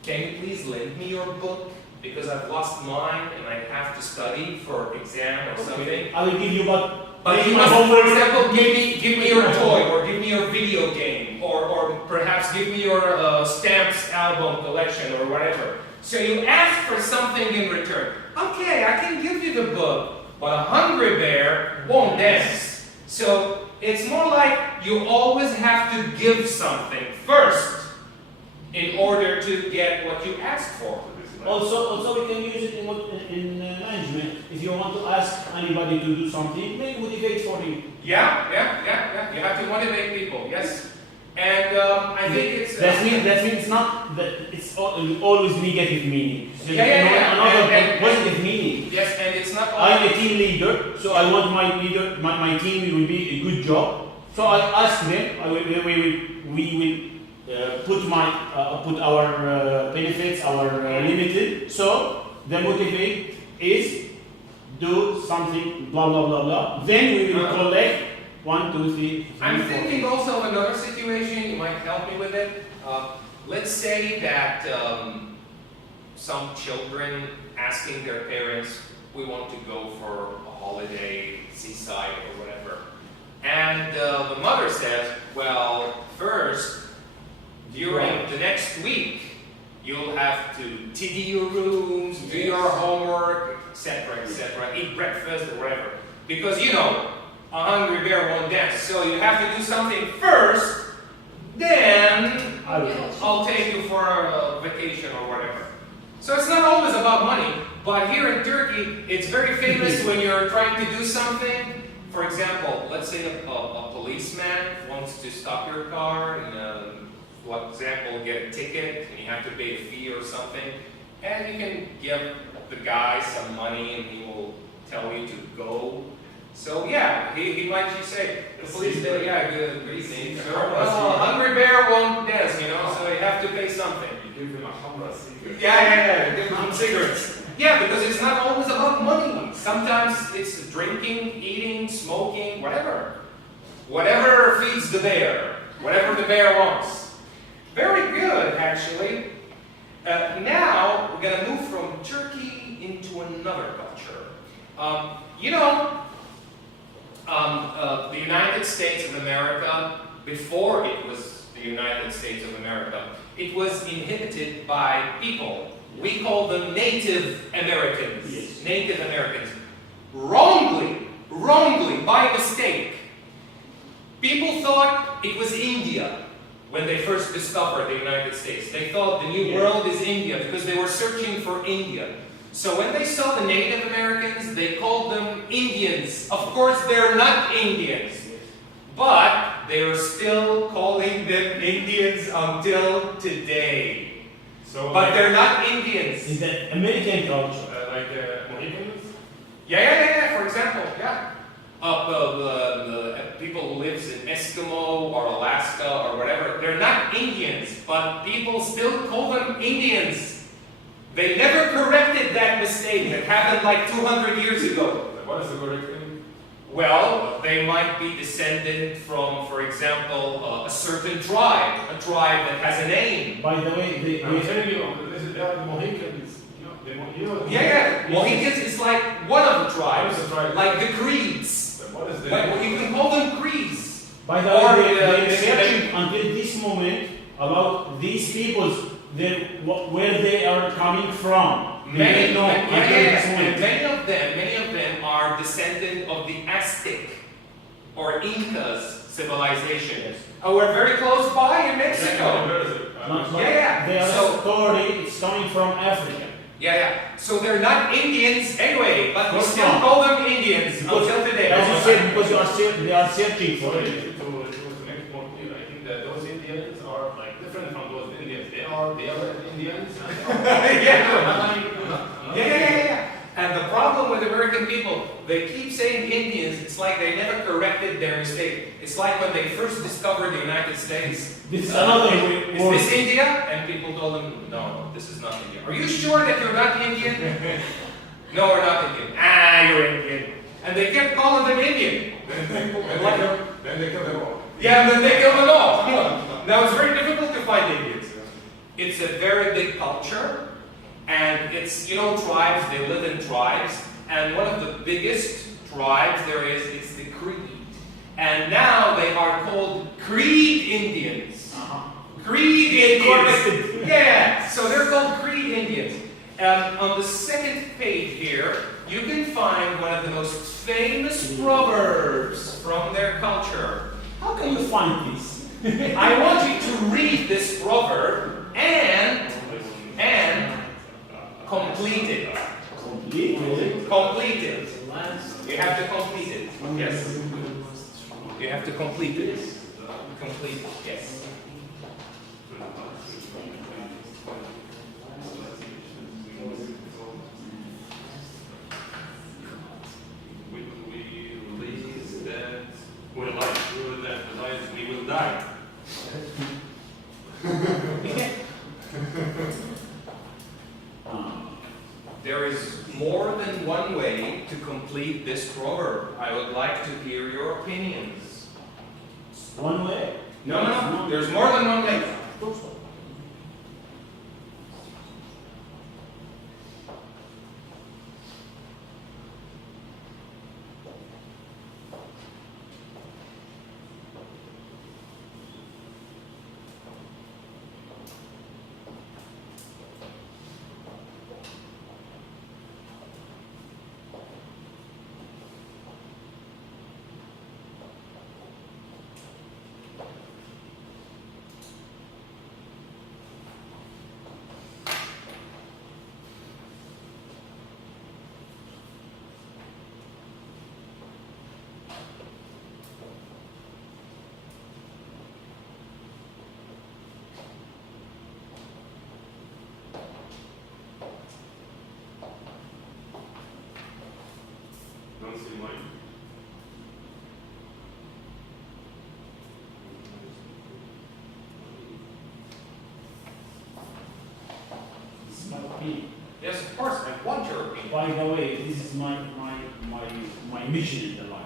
Can you please lend me your book? Because I've lost mine and I have to study for exam or something. I will give you, but you must, for example, give me your toy or give me your video game or perhaps give me your stamps album collection or whatever. So you ask for something in return. Okay, I can give you the book, but a hungry bear won't dance. So it's more like you always have to give something first in order to get what you ask for. Also we can use it in management. If you want to ask anybody to do something, make motivate for you. Yeah. You have to motivate people, yes. And I think it's... That means not that it's always negative meaning. So Yeah. Another positive meaning. Yes, and it's not... I'm a team leader, so I want my my team will be a good job. So I ask them. We will put our benefits, our limited. So the motivate is do something, blah blah blah blah. Then we will collect 1, 2, 3. I'm thinking also of another situation, you might help me with it. Let's say that some children asking their parents, we want to go for a holiday, seaside or whatever. And the mother says, well, first, during the next week, you'll have to tidy your rooms, do your homework, etc., eat breakfast or whatever. Because, you know, a hungry bear won't dance. So you have to do something first, then I'll take you for a vacation or whatever. So it's not always about money. But here in Turkey, it's very famous when you're trying to do something. For example, let's say a policeman wants to stop your car and, for example, get a ticket and you have to pay a fee or something. And you can give the guy some money and he will tell you to go. So yeah, he might just say, the police say, yeah, good evening, sir. Well, hungry bear won't dance, you know, so you have to pay something. You give him a hamra cigarette. Yeah, give him some cigarettes. Yeah, because it's not always about money. Sometimes it's drinking, eating, smoking, whatever. Whatever feeds the bear. Whatever the bear wants. Very good, actually. Now, we're going to move from Turkey into another culture. You know, the United States of America, before it was the United States of America, it was inhabited by people. We call them Native Americans. Yes. Native Americans. Wrongly, by mistake. People thought it was India when they first discovered the United States. They thought the New World is India because they were searching for India. So when they saw the Native Americans, they called them Indians. Of course, they're not Indians. But they are still calling them Indians until today. So, But they're not Indians. Is that American culture? like Mohicans? Yeah, for example, yeah. People who lives in Eskimo or Alaska or whatever, they're not Indians, but people still call them Indians. They never corrected that mistake that happened like 200 years ago. What is the correct thing? Well, they might be descended from, for example, a certain tribe, a tribe that has a name. By the way, I'm telling you, they are the Mohicans. Yeah. Mohicans is like one of the tribes, What is the tribe? like the Creeds. What is the But you can call them Creeds. by the Or way, the- they're searching until this moment about these peoples, where they are coming from. They don't know until this And moment. many of them are descendant of the Aztec or Incas civilization. We're very close by in Mexico. Where is it? Yeah, Their so- story is coming from Africa. Yeah. So they're not Indians anyway, but we Of course still not. call them Indians until today. As you said, because they are searching for Sorry, it. to make more clear, I think that those Indians are like different from those Indians. They are Indians. Yeah. And the problem with American people, they keep saying Indians, it's like they never corrected their mistake. It's like when they first discovered the United States. This is another Is word. this India? And people told them, no, this is not India. Are you sure that you're not Indian? No, we're not Indian. You're Indian. And they kept calling them Indian. Then they kill them all. Yeah, and then they kill them all. Now it's very difficult to find Indians. It's a very big culture, and it's, tribes, they live in tribes, and one of the biggest tribes there is the Creed. And now they are called Creed Indians. Creed Indians. Yeah, so they're called Creed Indians. On the second page here, you can find one of the most famous proverbs from their culture. How can you find this? I want you to read this proverb and complete it. Complete it. You have to complete it. Yes. You have to complete it. Complete it. Yes. We will die. There is more than one way to complete this proverb. I would like to hear your opinions. One way? No. There's more than one way. opinion. Yes, of course, I want your opinion. By the way, this is my mission in the life.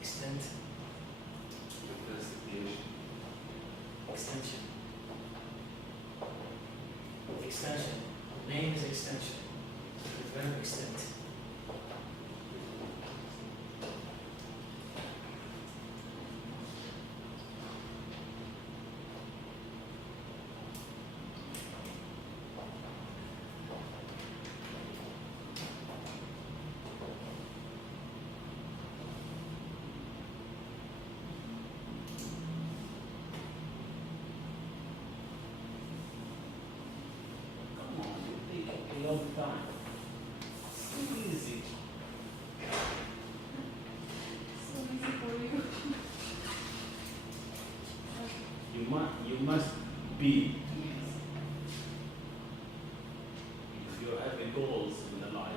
Extend. Extension. Extension. Name is extension. The verb extend. Come on, you take a long time. It's too easy. So easy for you. You must be. If you have the goals in the life,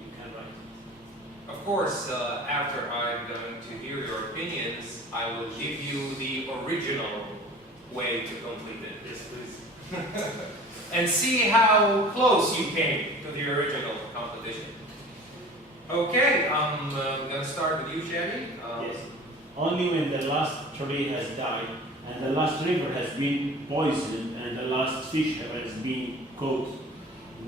you can write it. Of course, after I'm going to hear your opinions, I will give you the original way to complete it. Yes, please. And see how close you came to the original competition. Okay, I'm going to start with you, Shadi. Yes. Only when the last tree has died, and the last river has been poisoned, and the last fish has been caught,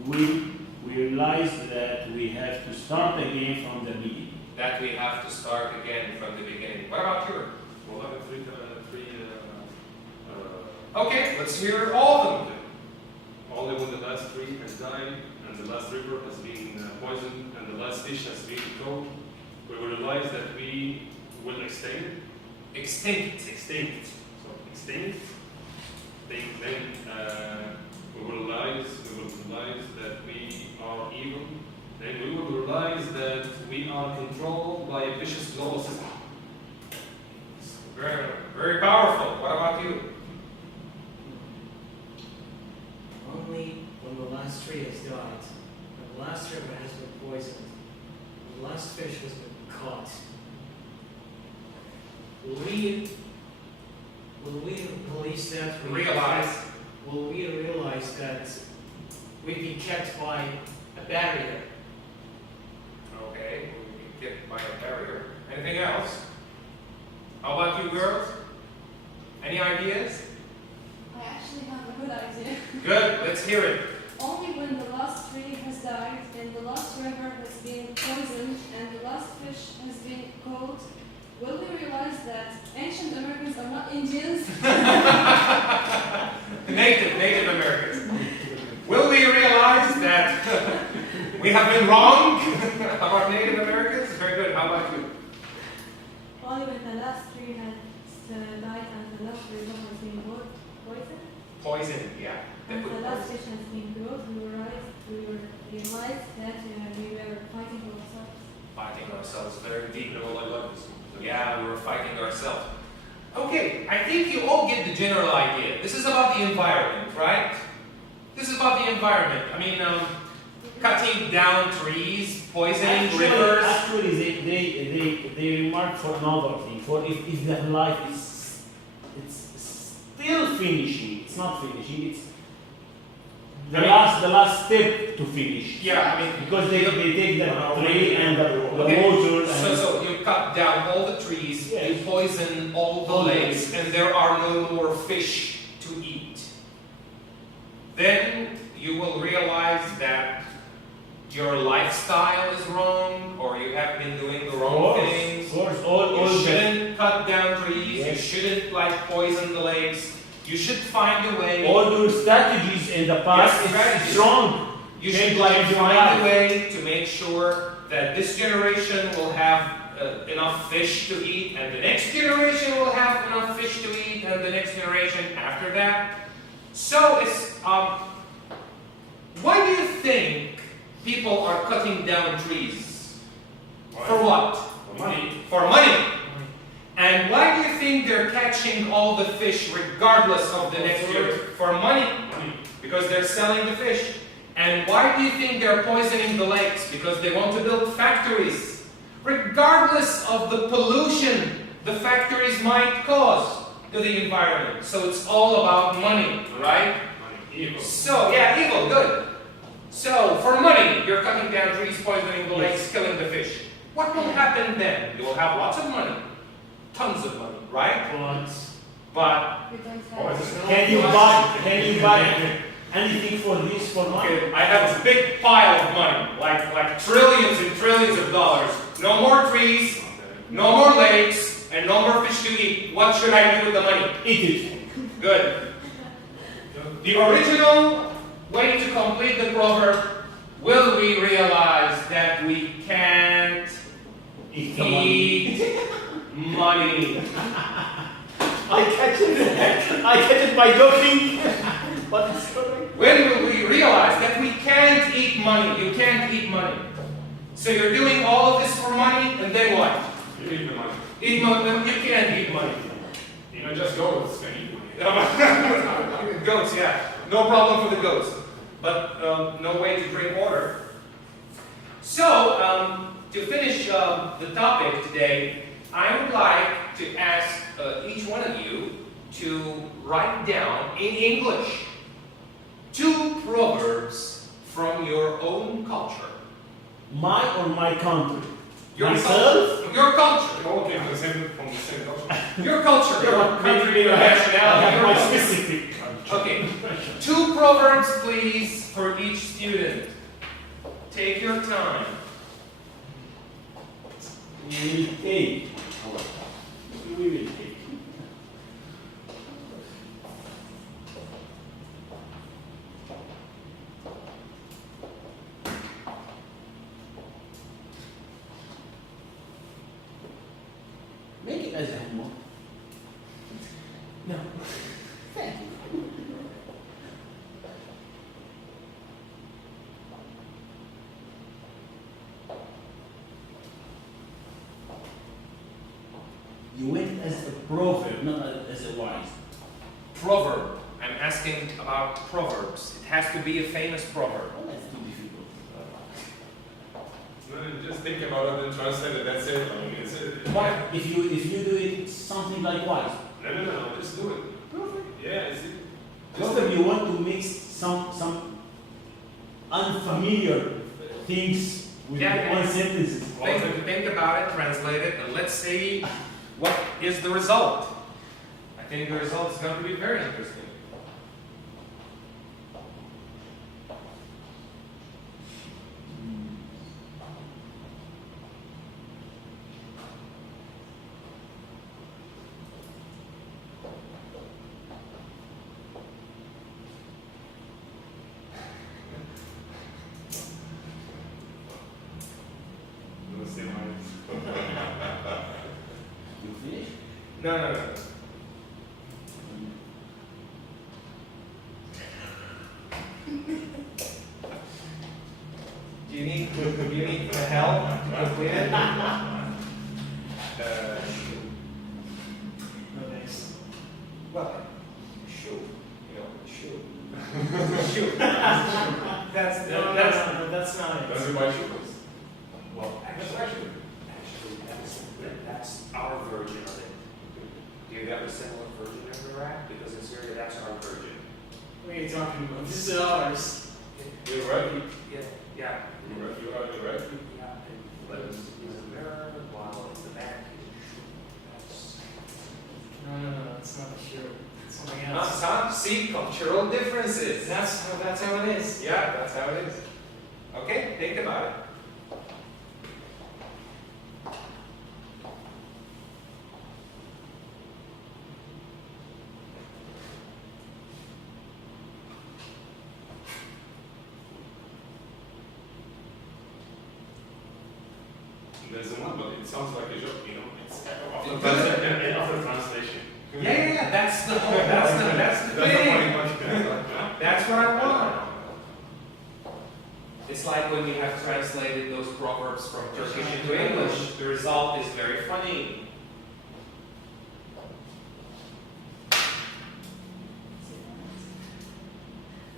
we realize that we have to start again from the beginning. That we have to start again from the beginning. What about you? Well, I have three. Okay, let's hear all of them. Only when the last tree has died, and the last river has been poisoned, and the last fish has been caught, we will realize that we will extinct. Extinct. So extinct. Then we will realize that we are evil. Then we will realize that we are controlled by a vicious global system. Very, very powerful. What about you? Only when the last tree has died, when the last river has been poisoned, when the last fish has been caught, will we release that? Will we realize that we've been kept by a barrier? Okay, we get by a barrier. Anything else? How about you girls? Any ideas? I actually have a good idea. Good, let's hear it. Only when the last tree has died and the last river has been poisoned and the last fish has been caught, will we realize that ancient Americans are not Indians? Native Americans. Will we realize that we have been wrong about Native Americans? Very good. How about you? Only when the last tree has died and the last river has been poisoned, Poison, yeah. and the last fish has been caught, we realized that we were fighting for ourselves. Fighting ourselves very deep. Well, I love this. Yeah, we were fighting ourselves. Okay, I think you all get the general idea. This is about the environment, right? This is about the environment. I mean, cutting down trees, poisoning rivers. Actually, they remark for another thing. For if the life is still finishing, it's not finishing. It's the last step to finish. Yeah, I mean, Because they take the tree and the water and So you cut down all the trees, Yes. you poison all the lakes, and there are no more fish to eat. Then you will realize that your lifestyle is wrong, or you have been doing the wrong things. Of course, all You the shouldn't cut down trees. You Yes. shouldn't poison the lakes. You should find a way. all your strategies in the past Yes, is strategies. strong. You Change should your find life. a way to make sure that this generation will have enough fish to eat, and the next generation will have enough fish to eat, and the next generation after that. So it's why do you think people are cutting down trees? For what? For money. For money. And why do you think they're catching all the fish regardless of the next year? For money. Because they're selling the fish. And why do you think they're poisoning the lakes? Because they want to build factories. Regardless of the pollution the factories might cause to the environment. So it's all about money, right? Evil. So, yeah, evil, good. So, for money, you're cutting down trees, poisoning the lakes, killing the fish. What will happen then? You will have lots of money. Tons of money, right? But We don't Oh, have. is this- Can you buy anything for this for money? okay, I have a big pile of money, like trillions and trillions of dollars. No more trees, no more lakes, and no more fish to eat. What should I do with the money? Eat it. Good. The original way to complete the proverb, will we realize that we can't Eat the money. eat money? I catch it by joking. But it's correct. When will we realize that we can't eat money? You can't eat money. So you're doing all of this for money, and then what? You need the money. Eat money? You can't eat money. You know, just goats can eat money. Goats, yeah. No problem for the goats. But no way to drink water. So, to finish the topic today, I would like to ask each one of you to write down in English 2 proverbs from your own culture. My or my country? Your Myself? culture. Your culture. All came from the same culture. Your culture. Your country, your I nationality. have Your my culture. specific. Okay. 2 proverbs, please, for each student. Take your time. We will take. We will take. Make it as a homework. No. Thank you. You went as a proverb, not as a wise. Proverb. I'm asking about proverbs. It has to be a famous proverb. Oh, that's too difficult. No, just think about it and translate it. That's it. I mean, it's it. Why? If you do it, it's something like wise. No. Just do it. Perfect. Yeah, it's it. Just Proverb, you want to mix some unfamiliar things with Yeah. one sentences. Think about it, translate it, and let's see what is the result. I think the result is going to be very interesting. Let's see how You finish? No. Do you need help to complete it? No thanks. Well, shoot. Shoot. That's No, that's not it. Does it buy shoes? Well, actually, that's our version of it. Do you have a similar version of Iraq? Because in Syria, that's our version. What are you talking about? This is ours. You're right. Yeah. You are right. Yeah. But it's a mirror while it's the back is No, it's not a shoe. It's something else. See cultural differences. That's how it is. Yeah, that's how it is. Okay, think about it. There's one, but it sounds like a joke, you know. It's It doesn't. after translation. Yeah. That's the whole. That's the That's the thing. funny part. That's what I want. It's like when we have translated those proverbs from Turkish into English. The result is very funny.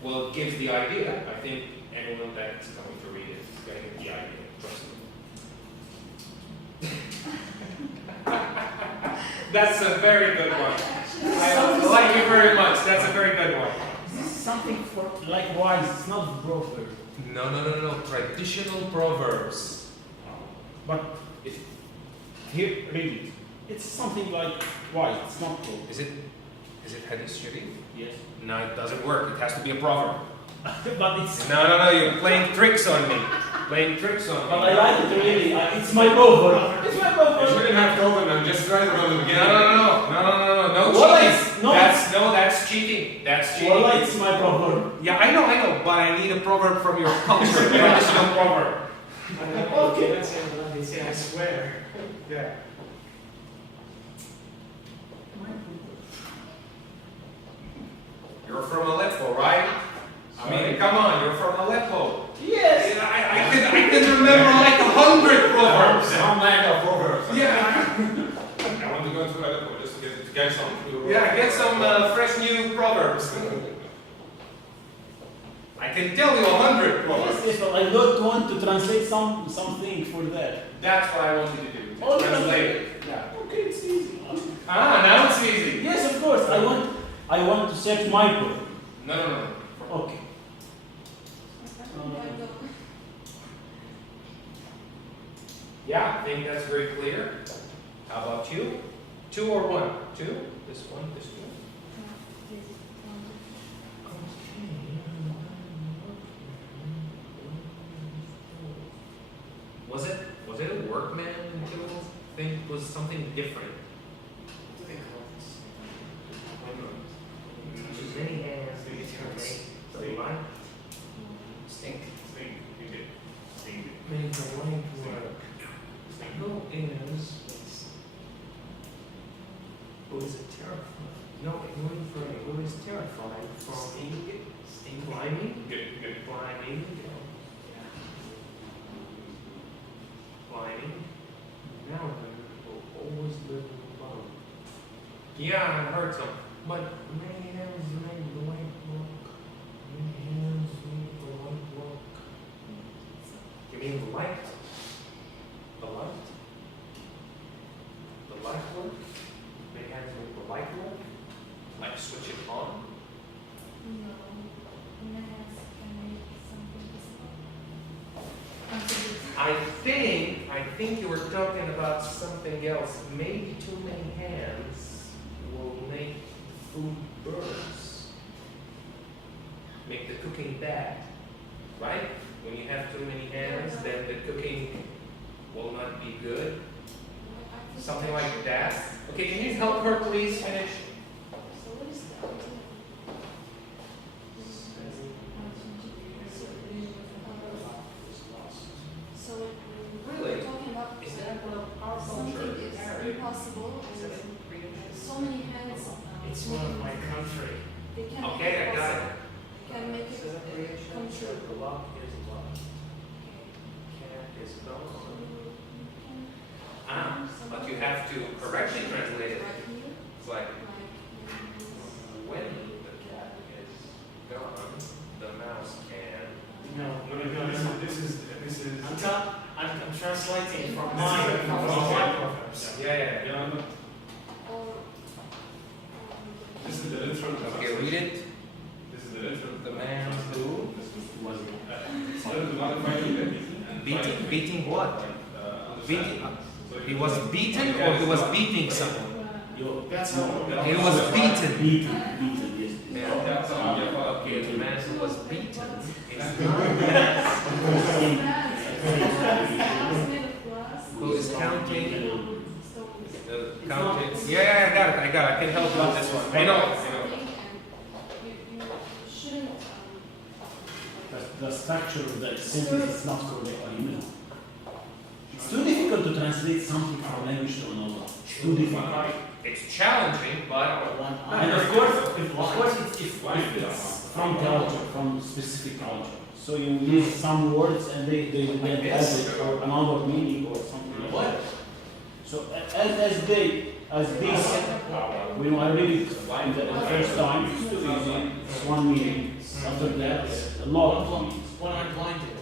Well, it gives the idea. I think anyone that's going to read it is going to get the idea. Trust me. That's a very good one. I like you very much. That's a very good one. Something for likewise, it's not proverb. No. Traditional proverbs. But if here, read it. It's something like wise, it's not proverb. Is it Hadith Sharif? Yes. No, it doesn't work. It has to be a proverb. But it's. No. You're playing tricks on me. Playing tricks on me. But I like it really. It's my proverb. It's my You proverb. shouldn't have told them, just try to run them again. No Well, cheating. it's not. That's cheating. That's cheating. Well, it's my proverb. Yeah, I know, but I need a proverb from your culture. Traditional proverb. Okay. That's what they say, I swear. Yeah. You're from Aleppo, right? I mean, come on, you're from Aleppo. Yes. I can remember like 100 proverbs. Some lack of proverbs. Yeah. I want to go to Aleppo just to get some. Yeah, get some fresh new proverbs. I can tell you 100 proverbs. Yes, but I don't want to translate something for that. That's what I want you to do. Oh, Translate it. Yeah. Okay, it's easy. Now it's easy. Yes, of course. I want to search my proverb. No. Okay. Yeah, I think that's very clear. How about you? 2 or 1? 2? This one, this one. Was it a workman until I think it was something different? What do they call this? Which is many hands, the light, Stink. make the light work. Who is terrified? No, who is terrified from climbing? Climbing. Climbing. Now will always live above. Yeah, I've heard some. But many hands make the light work. Many hands make the light work. You mean the light? The light? The light work? Many hands make the light work? Like switch it on? I think you were talking about something else. Maybe too many hands will make food burns. Make the cooking bad. Right? When you have too many hands, then the cooking will not be good. Something like that. Okay, can you help her please finish? So what is the idea? So Really? we're talking about Is that our something culture? is impossible and so many hands. It's one of my country. They can Okay, I got it. They can make it come true. The lock is locked. Cat is gone. But you have to correctly translate it. Right here, It's like like when the cat is gone, the mouse can. No, this is. I'm translating from my proverbs. Yeah. or This is the literal. Okay, read it. This is the literal. The man who beating what? Beating. He was beaten or he was beating someone? That's how. He was beaten. Beaten, yes. Yeah. Okay, the man who was beaten is not who is counting. Counting. Yeah, I got it. I can help you with this one. I know. You shouldn't. The structure of the sentence is not correct. It's too difficult to translate something from language to another. It's too difficult. It's challenging, but And of course, it's from culture, from specific culture. So you use some words and they have added or another meaning or something like that. So as this, when I read it the first time, it's too easy. It's one meaning. After that, a lot of trees. When I'm blinded,